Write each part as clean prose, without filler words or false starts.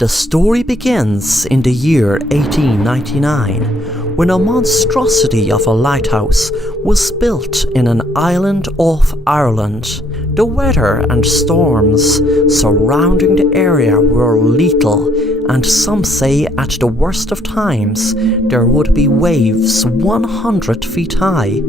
The story begins in the year 1899, when a monstrosity of a lighthouse was built in an island off Ireland. The weather and storms surrounding the area were lethal, and some say at the worst of times there would be waves 100 feet high.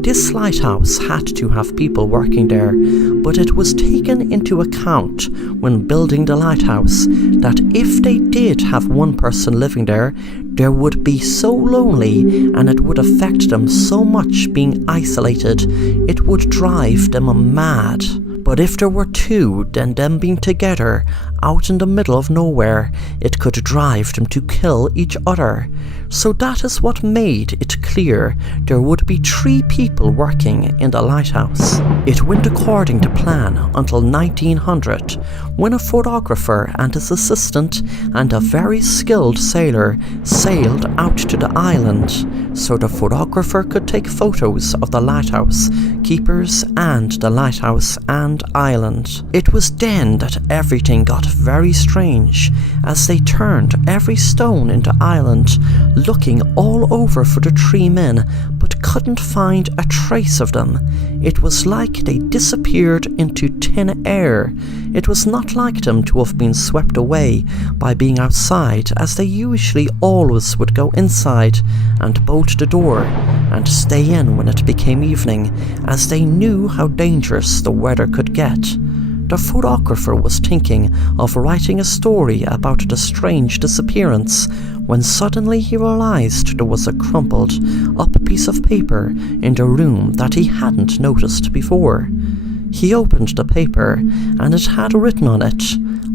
This lighthouse had to have people working there, but it was taken into account when building the lighthouse that if they did have one person living there, they would be so lonely and it would affect them so much being isolated, it would drive them mad. But if there were two, then them being together out in the middle of nowhere, it could drive them to kill each other. So that is what made it clear there would be 3 people working in the lighthouse. It went according to plan until 1900, when a photographer and his assistant and a very skilled sailor sailed out to the island, so the photographer could take photos of the lighthouse keepers and the lighthouse and island. It was then that everything got very strange, as they turned every stone in the island, looking all over for the 3 men, but couldn't find a trace of them. It was like they disappeared into thin air. It was not like them to have been swept away by being outside, as they usually always would go inside and bolt the door and stay in when it became evening, as they knew how dangerous the weather could get. The photographer was thinking of writing a story about the strange disappearance when suddenly he realized there was a crumpled up piece of paper in the room that he hadn't noticed before. He opened the paper and it had written on it,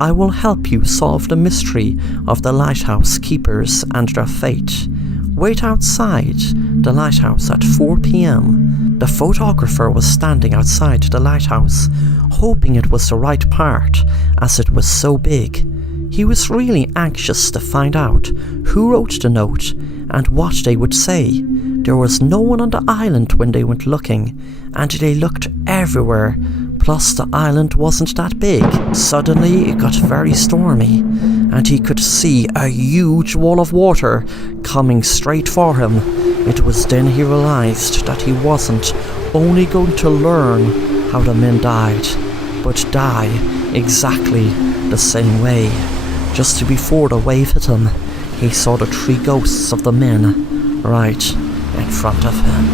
"I will help you solve the mystery of the lighthouse keepers and their fate. Wait outside the lighthouse at 4 p.m. The photographer was standing outside the lighthouse, hoping it was the right part, as it was so big. He was really anxious to find out who wrote the note and what they would say. There was no one on the island when they went looking, and they looked everywhere. Plus the island wasn't that big. Suddenly it got very stormy, and he could see a huge wall of water coming straight for him. It was then he realized that he wasn't only going to learn how the men died, but die exactly the same way. Just before the wave hit him, he saw the 3 ghosts of the men right in front of him.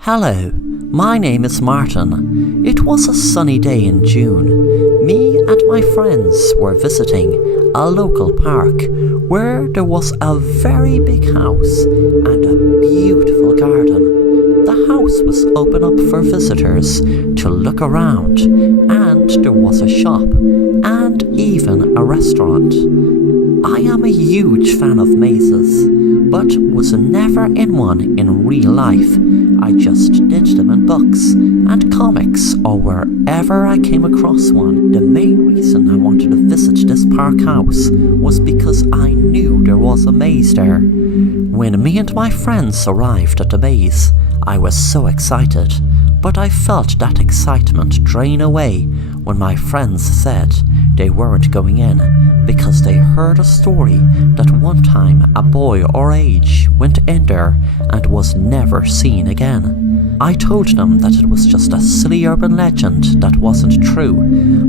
Hello, my name is Martin. It was a sunny day in June. Me and my friends were visiting a local park where there was a very big house and a beautiful garden. The house was open up for visitors to look around, and there was a shop and even a restaurant. I am a huge fan of mazes, but was never in one in real life. I just did them in books and comics or wherever I came across one. The main reason I wanted to visit this park house was because I knew there was a maze there. When me and my friends arrived at the maze, I was so excited, but I felt that excitement drain away when my friends said they weren't going in because they heard a story that one time a boy our age went in there and was never seen again. I told them that it was just a silly urban legend that wasn't true,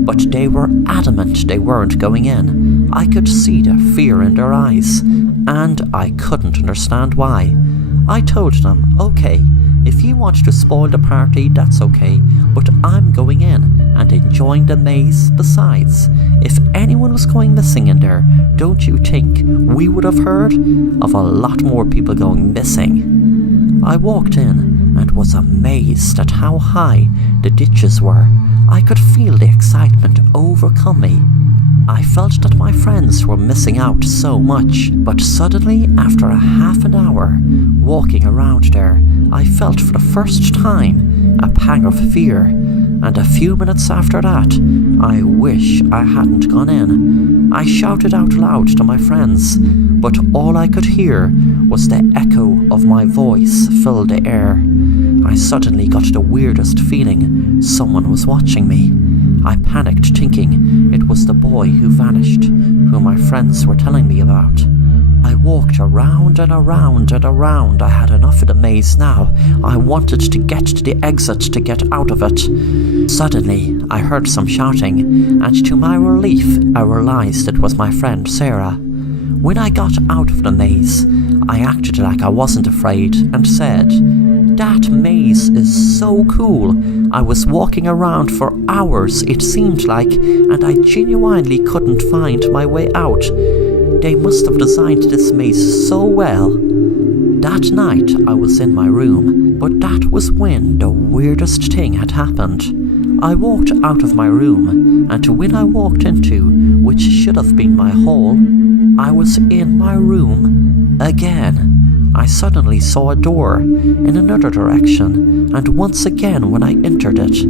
but they were adamant they weren't going in. I could see the fear in their eyes, and I couldn't understand why. I told them, okay, if you want to spoil the party, that's okay, but I'm going in and enjoying the maze. Besides, if anyone was going missing in there, don't you think we would have heard of a lot more people going missing? I walked in and was amazed at how high the ditches were. I could feel the excitement overcome me. I felt that my friends were missing out so much, but suddenly, after a half an hour walking around there, I felt for the first time a pang of fear, and a few minutes after that, I wish I hadn't gone in. I shouted out loud to my friends, but all I could hear was the echo of my voice fill the air. I suddenly got the weirdest feeling someone was watching me. I panicked, thinking it was the boy who vanished, who my friends were telling me about. I walked around and around and around. I had enough of the maze now. I wanted to get to the exit to get out of it. Suddenly, I heard some shouting, and to my relief, I realized it was my friend Sarah. When I got out of the maze, I acted like I wasn't afraid and said, "That maze is so cool. I was walking around for hours, it seemed like, and I genuinely couldn't find my way out. They must have designed this maze so well." That night I was in my room, but that was when the weirdest thing had happened. I walked out of my room, and when I walked into, which should have been my hall, I was in my room again. I suddenly saw a door in another direction, and once again when I entered it,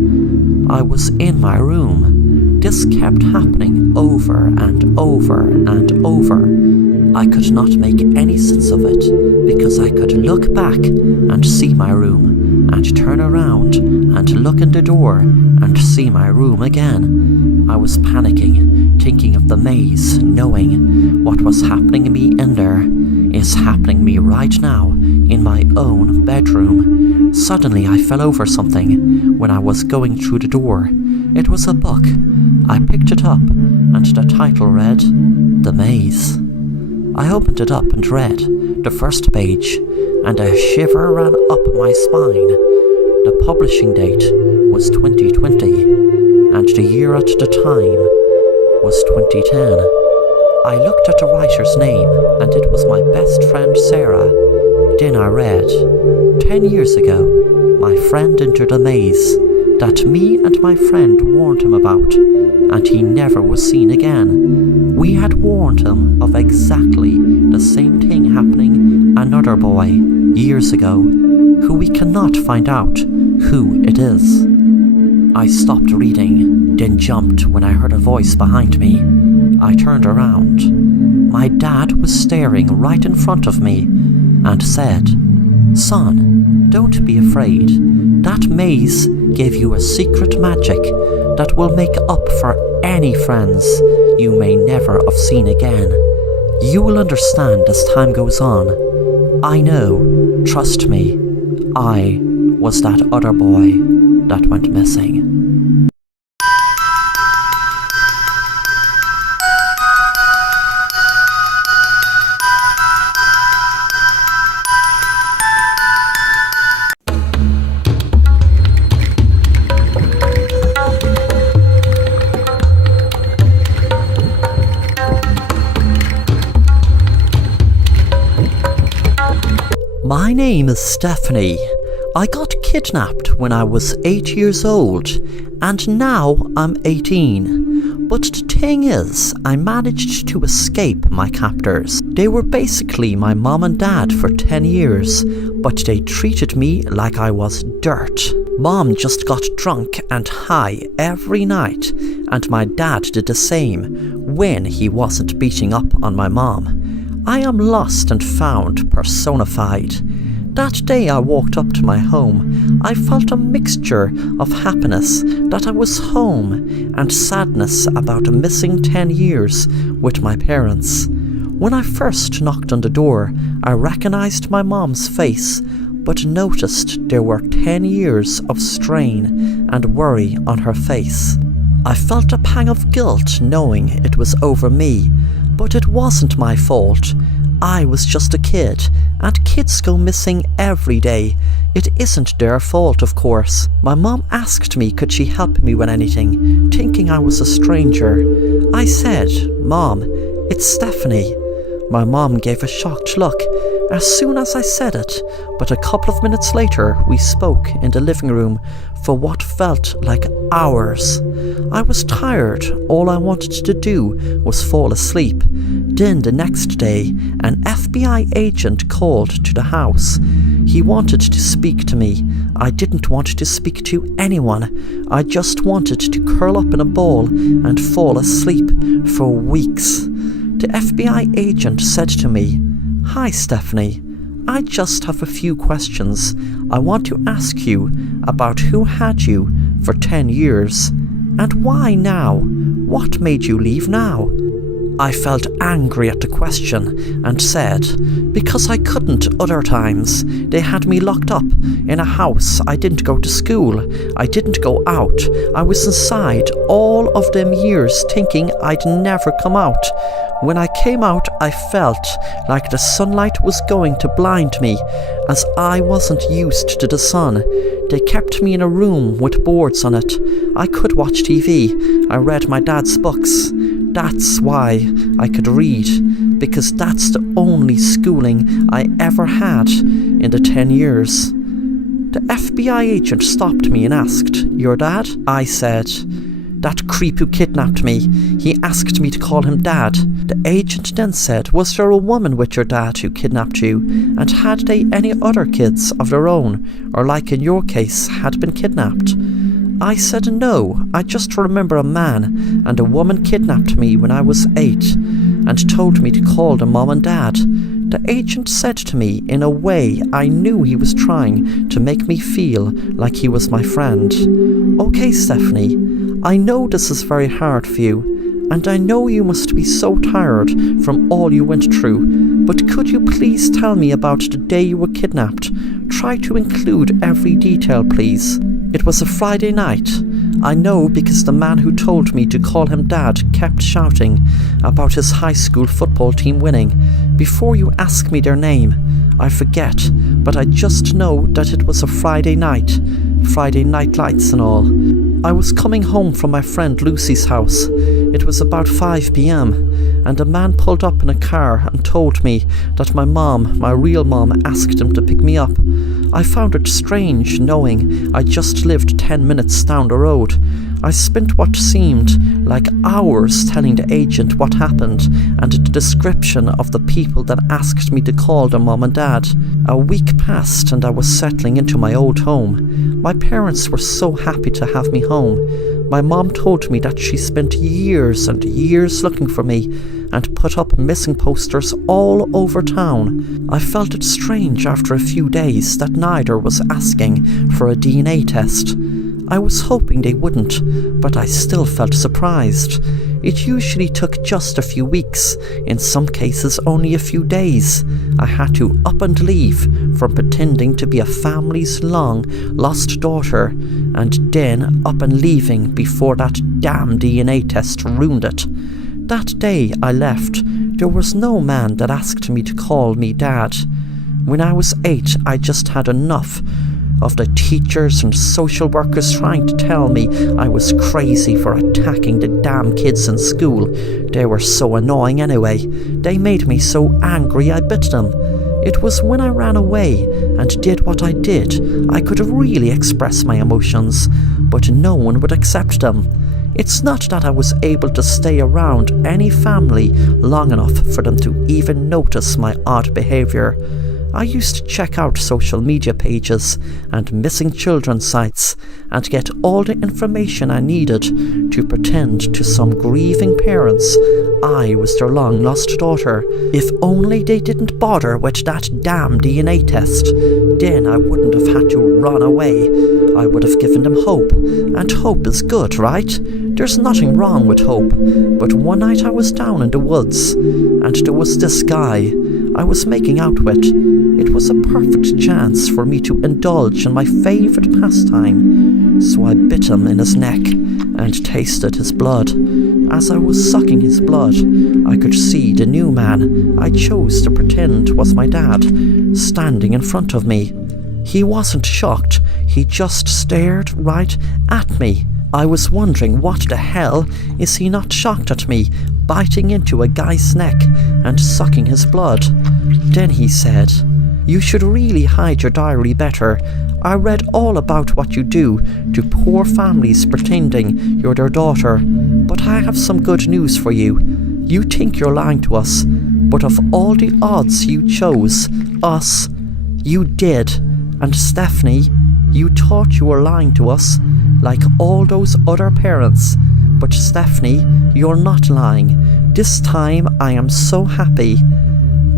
I was in my room. This kept happening over and over and over. I could not make any sense of it, because I could look back and see my room, and turn around and look in the door and see my room again. I was panicking, thinking of the maze, knowing what was happening to me in there is happening to me right now in my own bedroom. Suddenly I fell over something when I was going through the door. It was a book. I picked it up, and the title read, "The Maze." I opened it up and read the first page, and a shiver ran up my spine. The publishing date was 2020, and the year at the time was 2010. I looked at the writer's name, and it was my best friend Sarah. Then I read, 10 years ago, my friend entered a maze that me and my friend warned him about, and he never was seen again. We had warned him of exactly the same thing happening another boy years ago, who we cannot find out who it is. I stopped reading, then jumped when I heard a voice behind me. I turned around. My dad was staring right in front of me and said, "Son, don't be afraid. That maze gave you a secret magic that will make up for any friends you may never have seen again. You will understand as time goes on. I know, trust me, I was that other boy that went missing." My name is Stephanie. I got kidnapped when I was 8 years old, and now I'm 18. But the thing is, I managed to escape my captors. They were basically my mom and dad for 10 years, but they treated me like I was dirt. Mom just got drunk and high every night, and my dad did the same when he wasn't beating up on my mom. I am lost and found personified. That day I walked up to my home, I felt a mixture of happiness that I was home and sadness about missing 10 years with my parents. When I first knocked on the door, I recognized my mom's face, but noticed there were 10 years of strain and worry on her face. I felt a pang of guilt knowing it was over me, but it wasn't my fault. I was just a kid, and kids go missing every day. It isn't their fault, of course. My mom asked me could she help me with anything, thinking I was a stranger. I said, "Mom, it's Stephanie." My mom gave a shocked look, as soon as I said it, but a couple of minutes later we spoke in the living room for what felt like hours. I was tired, all I wanted to do was fall asleep. Then the next day, an FBI agent called to the house. He wanted to speak to me. I didn't want to speak to anyone. I just wanted to curl up in a ball and fall asleep for weeks. The FBI agent said to me, "Hi Stephanie, I just have a few questions. I want to ask you about who had you for 10 years. And why now? What made you leave now?" I felt angry at the question and said, because I couldn't other times. They had me locked up in a house. I didn't go to school. I didn't go out. I was inside all of them years thinking I'd never come out. When I came out, I felt like the sunlight was going to blind me, as I wasn't used to the sun. They kept me in a room with boards on it. I could watch TV. I read my dad's books. That's why I could read, because that's the only schooling I ever had in the 10 years. The FBI agent stopped me and asked, "Your dad?" I said, "That creep who kidnapped me. He asked me to call him Dad." The agent then said, "Was there a woman with your dad who kidnapped you? And had they any other kids of their own, or like in your case, had been kidnapped?" I said no, I just remember a man and a woman kidnapped me when I was 8 and told me to call them Mom and Dad. The agent said to me in a way I knew he was trying to make me feel like he was my friend. "Okay, Stephanie, I know this is very hard for you, and I know you must be so tired from all you went through, but could you please tell me about the day you were kidnapped? Try to include every detail, please." It was a Friday night. I know because the man who told me to call him Dad kept shouting about his high school football team winning. Before you ask me their name, I forget, but I just know that it was a Friday night lights and all. I was coming home from my friend Lucy's house. It was about 5 p.m, and a man pulled up in a car and told me that my mom, my real mom, asked him to pick me up. I found it strange knowing I just lived 10 minutes down the road. I spent what seemed like hours telling the agent what happened and the description of the people that asked me to call their mom and dad. A week passed and I was settling into my old home. My parents were so happy to have me home. My mom told me that she spent years and years looking for me and put up missing posters all over town. I felt it strange after a few days that neither was asking for a DNA test. I was hoping they wouldn't, but I still felt surprised. It usually took just a few weeks, in some cases only a few days. I had to up and leave from pretending to be a family's long lost daughter, and then up and leaving before that damn DNA test ruined it. That day I left, there was no man that asked me to call me Dad. When I was 8, I just had enough of the teachers and social workers trying to tell me I was crazy for attacking the damn kids in school. They were so annoying anyway. They made me so angry I bit them. It was when I ran away and did what I did I could really express my emotions, but no one would accept them. It's not that I was able to stay around any family long enough for them to even notice my odd behaviour. I used to check out social media pages and missing children sites and get all the information I needed to pretend to some grieving parents I was their long lost daughter. If only they didn't bother with that damn DNA test, then I wouldn't have had to run away. I would have given them hope, and hope is good, right? There's nothing wrong with hope. But one night I was down in the woods, and there was this guy I was making out with. It was a perfect chance for me to indulge in my favourite pastime, so I bit him in his neck and tasted his blood. As I was sucking his blood, I could see the new man I chose to pretend was my dad standing in front of me. He wasn't shocked, he just stared right at me. I was wondering, what the hell is he not shocked at me biting into a guy's neck and sucking his blood? Then he said, "You should really hide your diary better. I read all about what you do to poor families pretending you're their daughter. But I have some good news for you. You think you're lying to us, but of all the odds you chose us. You did. And Stephanie, you thought you were lying to us, like all those other parents. But Stephanie, you're not lying. This time I am so happy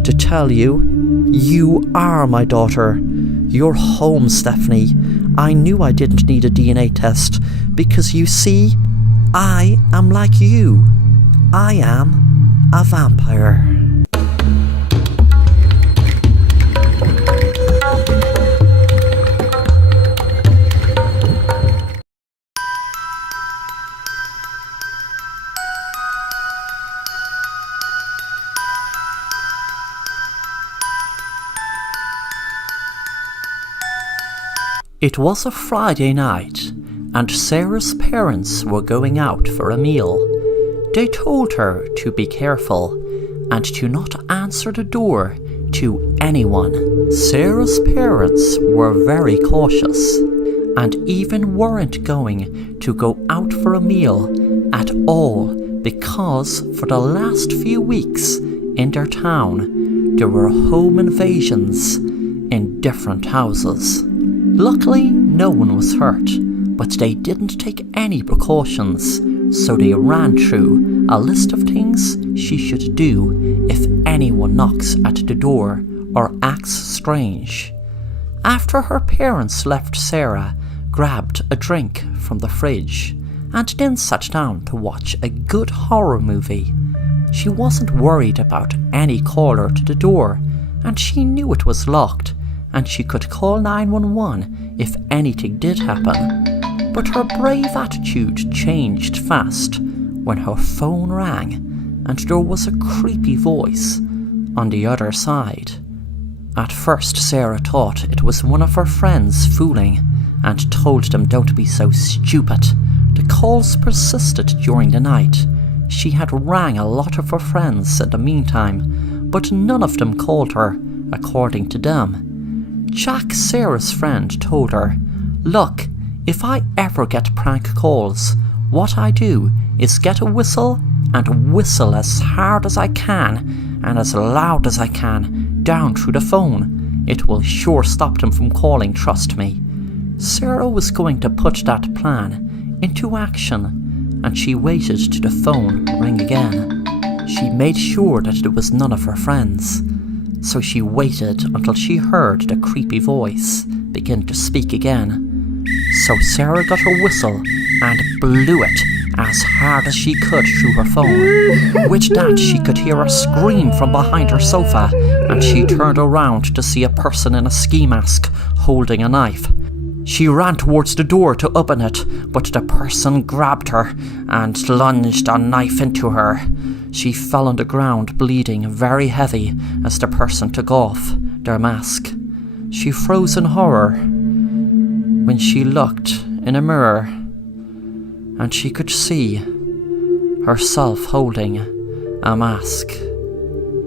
to tell you, you are my daughter. You're home, Stephanie. I knew I didn't need a DNA test, because you see, I am like you. I am a vampire." It was a Friday night, and Sarah's parents were going out for a meal. They told her to be careful and to not answer the door to anyone. Sarah's parents were very cautious and even weren't going to go out for a meal at all, because for the last few weeks in their town there were home invasions in different houses. Luckily, no one was hurt, but they didn't take any precautions, so they ran through a list of things she should do if anyone knocks at the door or acts strange. After her parents left, Sarah grabbed a drink from the fridge and then sat down to watch a good horror movie. She wasn't worried about any caller to the door, and she knew it was locked, and she could call 911 if anything did happen. But her brave attitude changed fast when her phone rang and there was a creepy voice on the other side. At first, Sarah thought it was one of her friends fooling and told them don't be so stupid. The calls persisted during the night. She had rang a lot of her friends in the meantime, but none of them called her, according to them. Jack, Sarah's friend, told her, "Look, if I ever get prank calls, what I do is get a whistle and whistle as hard as I can and as loud as I can down through the phone. It will sure stop them from calling, trust me." Sarah was going to put that plan into action, and she waited till the phone ring again. She made sure that there was none of her friends. So she waited until she heard the creepy voice begin to speak again. So Sarah got her whistle and blew it as hard as she could through her phone. With that, she could hear a scream from behind her sofa, and she turned around to see a person in a ski mask holding a knife. She ran towards the door to open it, but the person grabbed her and lunged a knife into her. She fell on the ground, bleeding very heavy as the person took off their mask. She froze in horror when she looked in a mirror, and she could see herself holding a mask.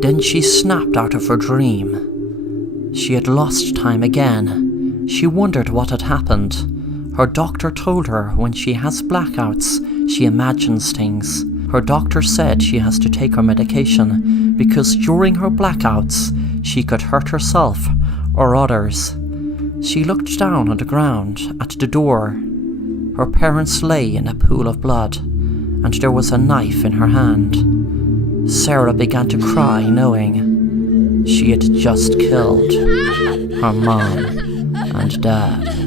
Then she snapped out of her dream. She had lost time again. She wondered what had happened. Her doctor told her when she has blackouts, she imagines things. Her doctor said she has to take her medication because during her blackouts, she could hurt herself or others. She looked down on the ground at the door. Her parents lay in a pool of blood, and there was a knife in her hand. Sarah began to cry, knowing she had just killed her mom and dad.